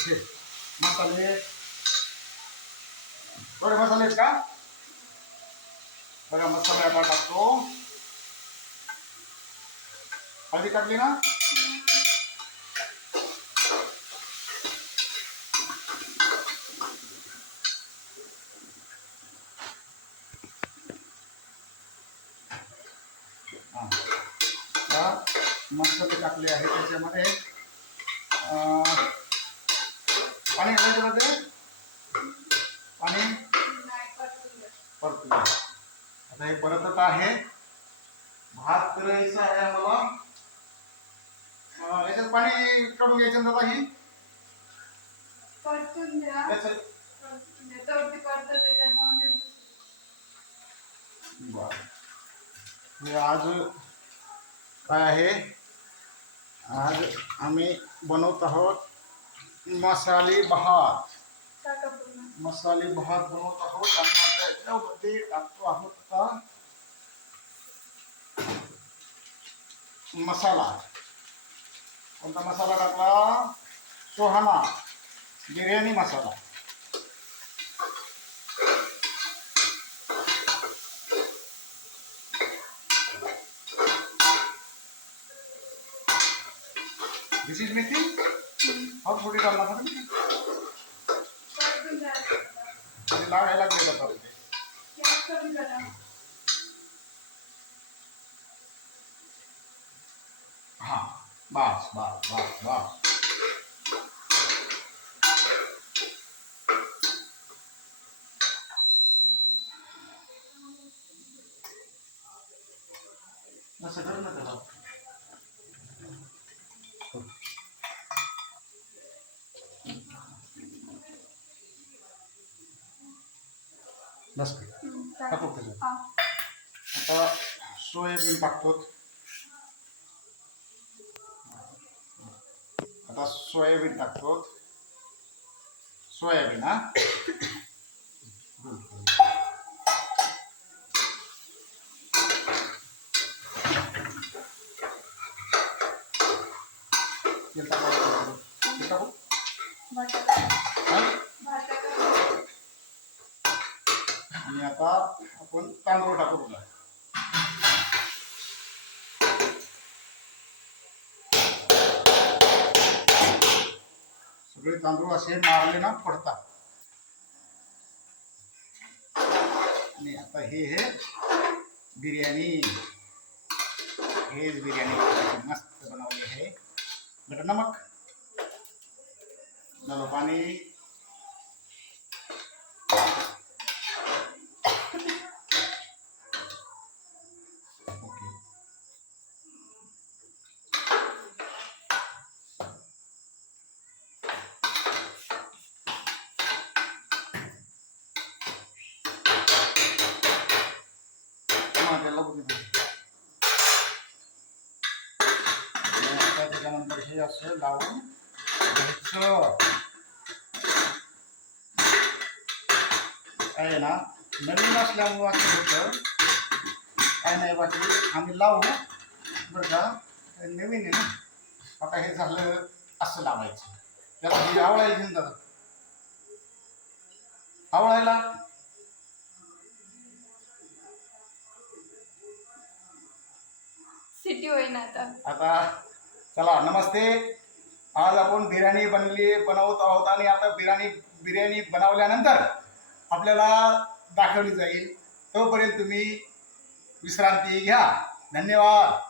हे मसाले थोडे मसाले आहेत का बघा मसाले आता टाकतो हळदी टाकली ना हा. आता मसाले टाकले आहे त्याच्यामध्ये अं, पाणी घालायचं ना ते? पाणी? परतून आता हे परतत आहे. भात करायचा आहे आम्हाला. याच्यात पाणी काढून घ्यायचं दादा ही? परतून द्या. बरं. हे आज काय आहे? आज आम्ही बनवत आहोत मसाले भात पूर्ण मसाले भात बनवत आहोत आणि आता याच्यामध्ये टाकतो आहोत आता मसाला। कोणता मसाला टाकला सोहाना बिर्याणी मसाला। दिस इज़ मेथी और थोड़ी डालना था ना परतून द्या आणि लागायला लागले जातात ते. गॅस कमी करा हा, बस बस बस बस असं कर ना त्याला नसते टाकू त्याच्यात आता सोयाबीन टाकतो आता सोयाबीन टाकतो. सोयाबीन हा. टाकू? टाकू आणि आता आपण तांदूळ टाकू बघा सगळे तांदूळ असे मारले ना पडतात. आणि आता हे हे बिर्याणी. हेच बिर्याणी मस्त बनवली आहे. नमक. झालं पाणी. हे असं लावून घ्यायचं. काय आहे ना नवीन असल्यामुळं असं होतं. काय नाही बाकी आम्ही लावू बरं का नवीन आहे ना. आता हे झालं असं लावायचं. त्याला हे आवळायला घेऊन जातात आवळायला? सिटी होईन आता. आता चला नमस्ते. आज आपण बिर्याणी बनली बनवत आहोत आणि आता बिर्याणी बिर्याणी बनवल्यानंतर आपल्याला दाखवली जाईल. तोपर्यंत तुम्ही विश्रांती घ्या. धन्यवाद.